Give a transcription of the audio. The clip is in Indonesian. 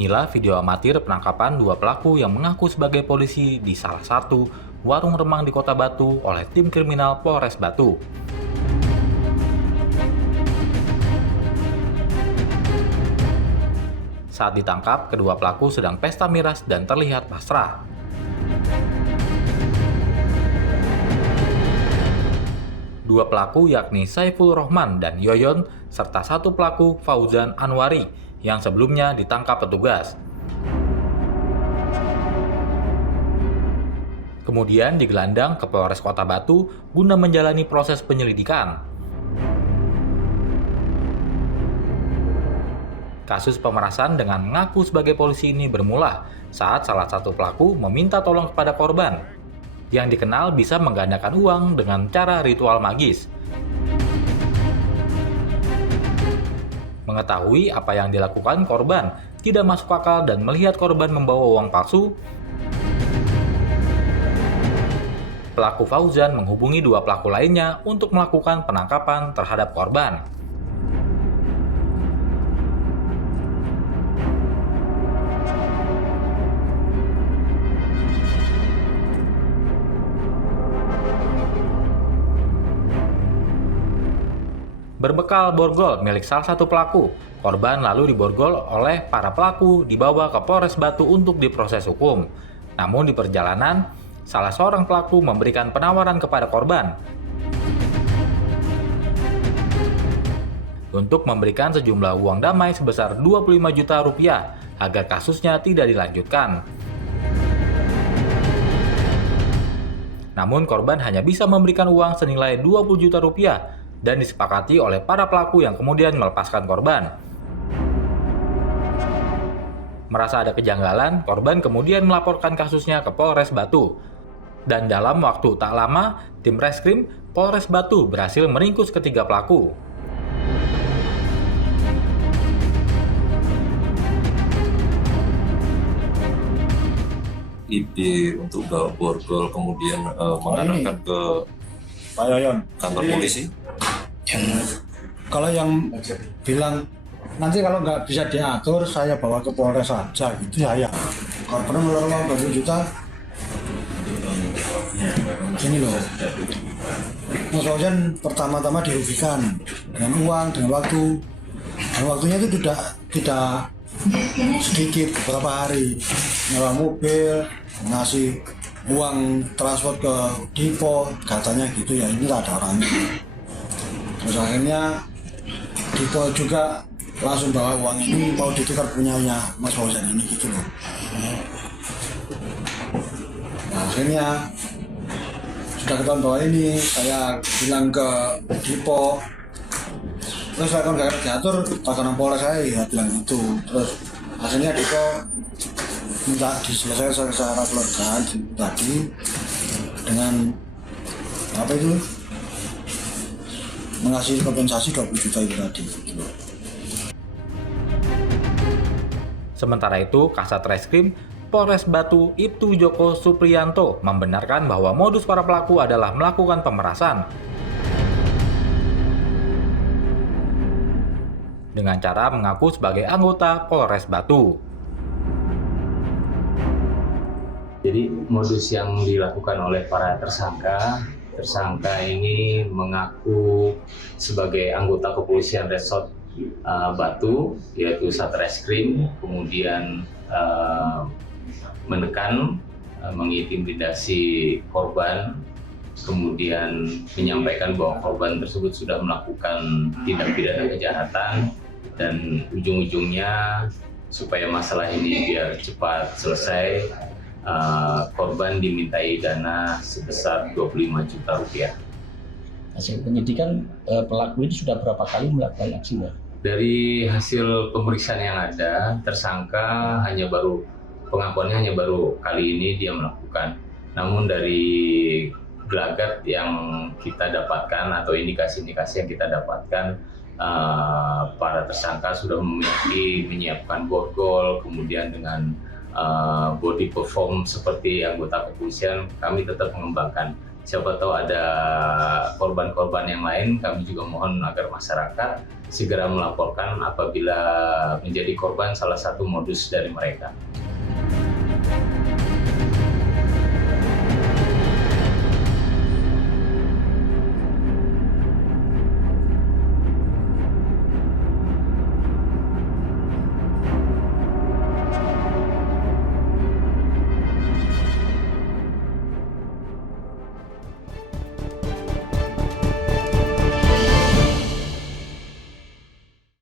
Inilah video amatir penangkapan dua pelaku yang mengaku sebagai polisi di salah satu warung remang di Kota Batu oleh tim kriminal Polres Batu. Saat ditangkap, kedua pelaku sedang pesta miras dan terlihat pasrah. Dua pelaku yakni Saiful Rohman dan Yoyon, serta satu pelaku Fauzan Anwari yang sebelumnya ditangkap petugas. Kemudian digelandang ke Polres Kota Batu guna menjalani proses penyelidikan. Kasus pemerasan dengan mengaku sebagai polisi ini bermula saat salah satu pelaku meminta tolong kepada korban yang dikenal bisa menggandakan uang dengan cara ritual magis. Mengetahui apa yang dilakukan korban tidak masuk akal dan melihat korban membawa uang palsu, pelaku Fauzan menghubungi dua pelaku lainnya untuk melakukan penangkapan terhadap korban. Berbekal borgol milik salah satu pelaku, korban lalu diborgol oleh para pelaku dibawa ke Polres Batu untuk diproses hukum. Namun di perjalanan, salah seorang pelaku memberikan penawaran kepada korban untuk memberikan sejumlah uang damai sebesar 25 juta rupiah agar kasusnya tidak dilanjutkan. Namun korban hanya bisa memberikan uang senilai 20 juta rupiah dan disepakati oleh para pelaku yang kemudian melepaskan korban. Merasa ada kejanggalan, korban kemudian melaporkan kasusnya ke Polres Batu. Dan dalam waktu tak lama, tim reskrim Polres Batu berhasil meringkus ketiga pelaku. Ide untuk bawa borgol kemudian mengarahkan ke Pak Yoyon, kantor polisi. Kalau yang bilang nanti kalau nggak bisa diatur saya bawa ke Polres saja gitu ya. Kalau pernah ngeluarin uang 20 juta ini loh, Mas Fauzan pertama-tama dirugikan dengan uang, dengan waktu, dan waktunya itu tidak sedikit, beberapa hari nyewa mobil, ngasih uang transport ke Dipo, katanya gitu ya, ini tak ada orangnya. Terus akhirnya Dipo juga langsung bawa uang ini mau ditukar punyanya Mas Fauzan ini gitu loh. Nah, akhirnya sudah ketahuan bahwa ini, saya bilang ke Dipo, terus saya kan gak diatur, takanan Polres saya ya bilang gitu. Terus akhirnya Dipo minta diselesaikan secara keluargaan tadi dengan apa itu, mengasih kompensasi 20 juta itu tadi. Sementara itu, Kasat Reskrim Polres Batu Ibtu Joko Supriyanto membenarkan bahwa modus para pelaku adalah melakukan pemerasan dengan cara mengaku sebagai anggota Polres Batu. Jadi modus yang dilakukan oleh para tersangka ini mengaku sebagai anggota kepolisian Resort Batu, yaitu Satreskrim, kemudian menekan, mengintimidasi korban, kemudian menyampaikan bahwa korban tersebut sudah melakukan tindak pidana kejahatan, dan ujung-ujungnya supaya masalah ini biar cepat selesai, korban dimintai dana sebesar 25 juta rupiah. Hasil penyidikan, pelaku ini sudah berapa kali melakukan aksinya? Dari hasil pemeriksaan yang ada, tersangka pengakuannya hanya baru kali ini dia melakukan. Namun dari gelagat yang kita dapatkan atau indikasi-indikasi yang kita dapatkan, para tersangka sudah menyiapkan borgol, kemudian dengan body perform seperti anggota kepolisian, kami tetap mengembangkan. Siapa tahu ada korban-korban yang lain, kami juga mohon agar masyarakat segera melaporkan apabila menjadi korban salah satu modus dari mereka.